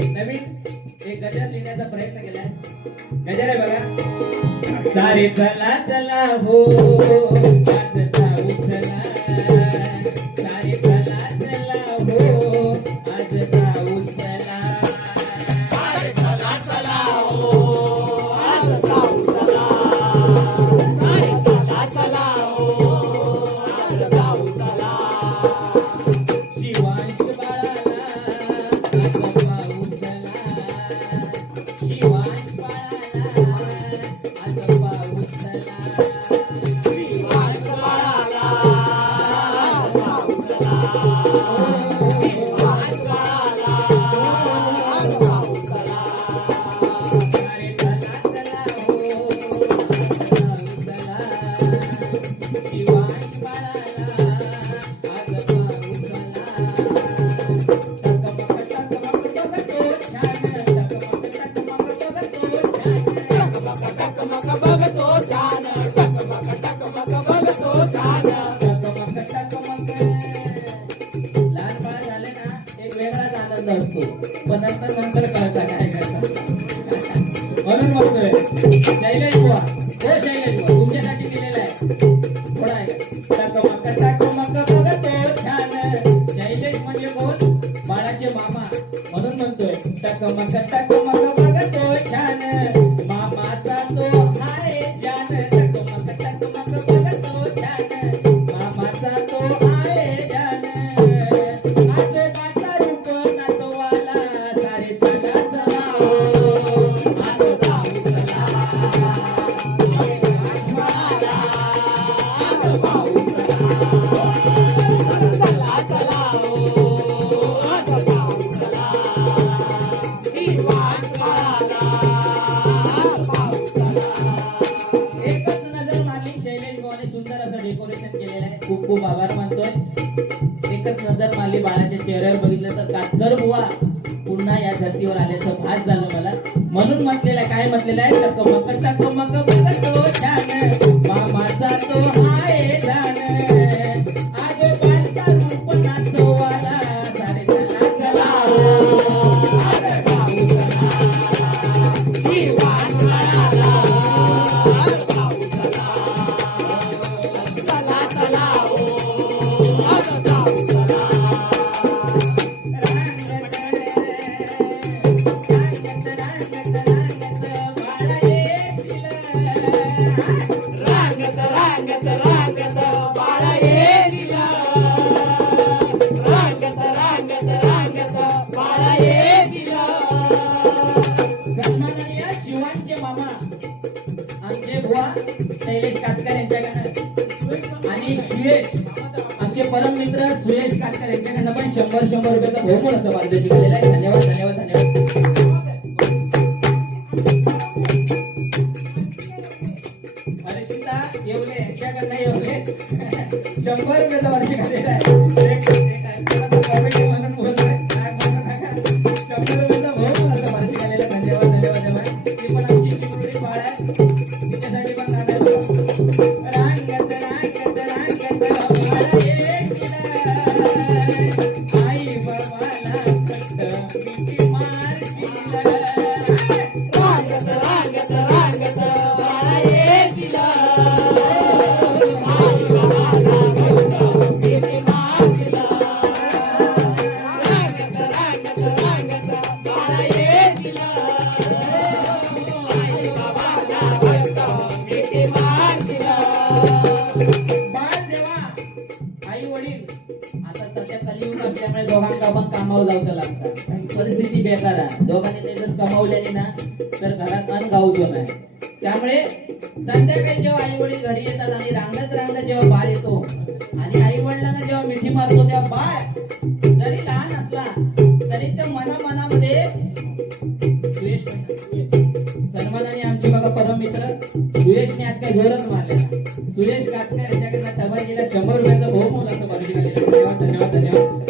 नवीन एक गजर लिहिण्याचा प्रयत्न केलाय. गजर आहे बघा. सारे चला चला हो शकतो पण आपण त्यांच्या चेहऱ्यावर बघितलं तर कातकर बुवा पुन्हा या धर्तीवर आल्याचं भास झालं मला. म्हणून म्हटलेलं काय म्हटलेलं आहे. सुयेश आमचे परम मित्र सुयेश काटकर यांच्याकडनं पण शंभर शंभर रुपयाचा बहुमोल असं मार्गदर्शन केलेलं आहे. धन्यवाद धन्यवाद. दोघांनी जर कमावल्याने ना तर घरात अन्न गावतो नाही. त्यामुळे संध्याकाळी जेव्हा आई वडील घरी येतात आणि रांगत रांगत जेव्हा बाळ येतो आणि आई वडिलांना जेव्हा मिठी मारतो तेव्हा बाळ जरी लहान असला तरी त्या मना मनामध्ये सन्मानाने आमचे बघा परम मित्र सुयशने आज काही जोरच मारले सुयश काटकर याच्याकडनं तबा गेला शंभर रुपयाचा बहुमोल असं बनवलं धन्यवाद धन्यवाद.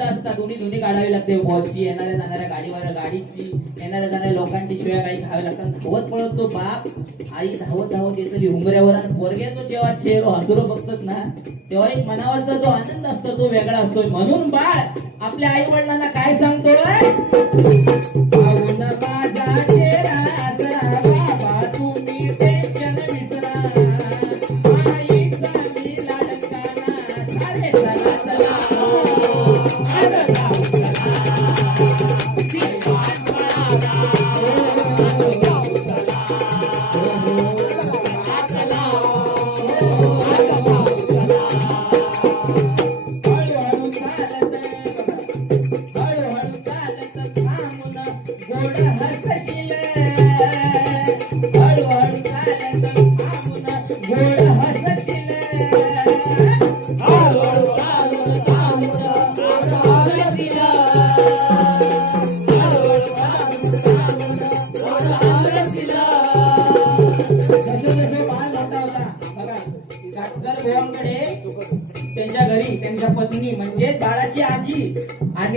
संहिता असतात दोन्ही दोन्ही काढावी लागते. वॉचची येणाऱ्या जाणाऱ्या गाडीवर गाडीची येणाऱ्या जाणाऱ्या लोकांची शिवाय काही खावे लागतात धावत पळत तो बाप. आई धावत धावत येतली उमऱ्यावर आणि पोरग्याचो जेव्हा चेहरो हसुरो बघतात ना तेव्हा एक मनावरचा जो आनंद असतो तो वेगळा असतो. म्हणून बाळ आपल्या आई वडिलांना काय सांगतो Thank you.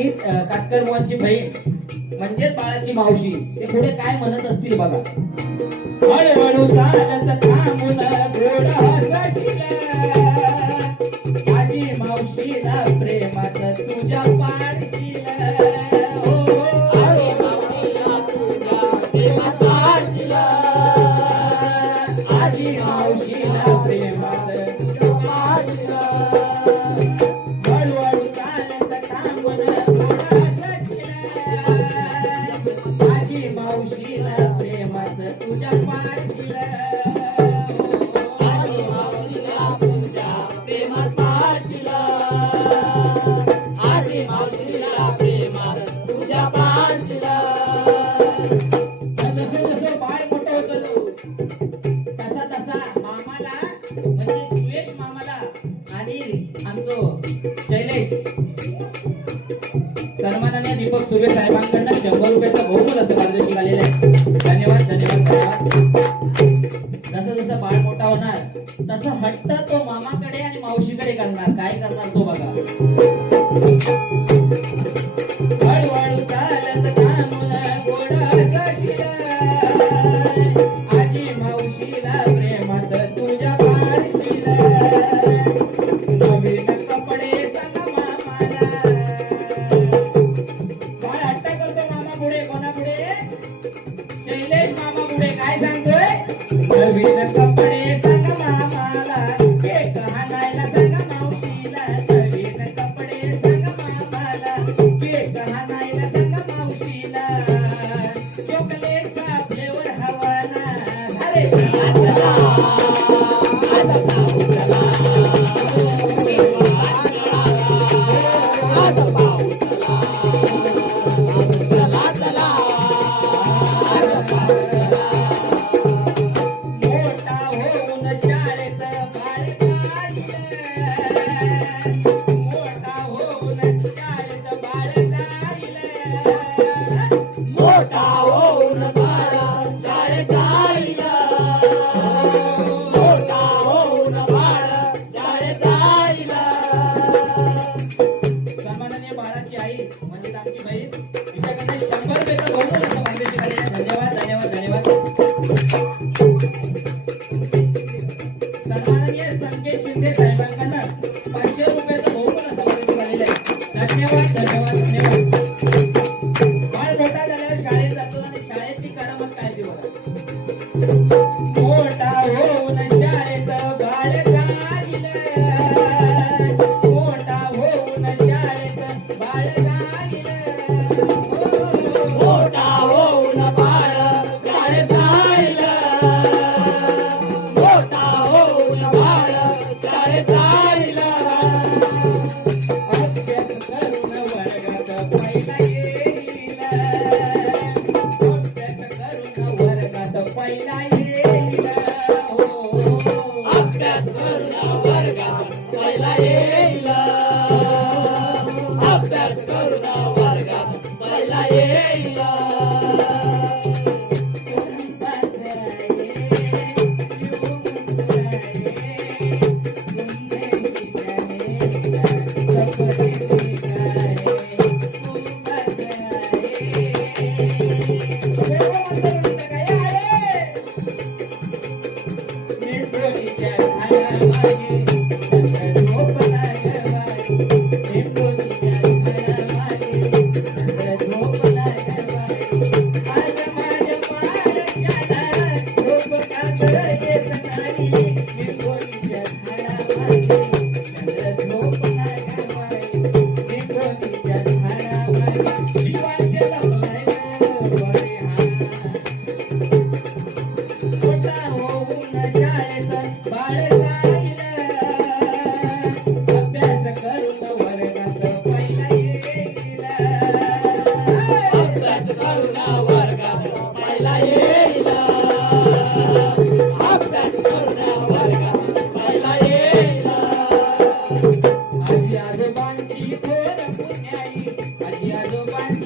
आणि काटकर मुलांची बहीण म्हणजे बाळाची मावशी ते पुढे काय म्हणत असतील बघा. हळूहळू चालत थांबून गोड हसाशिला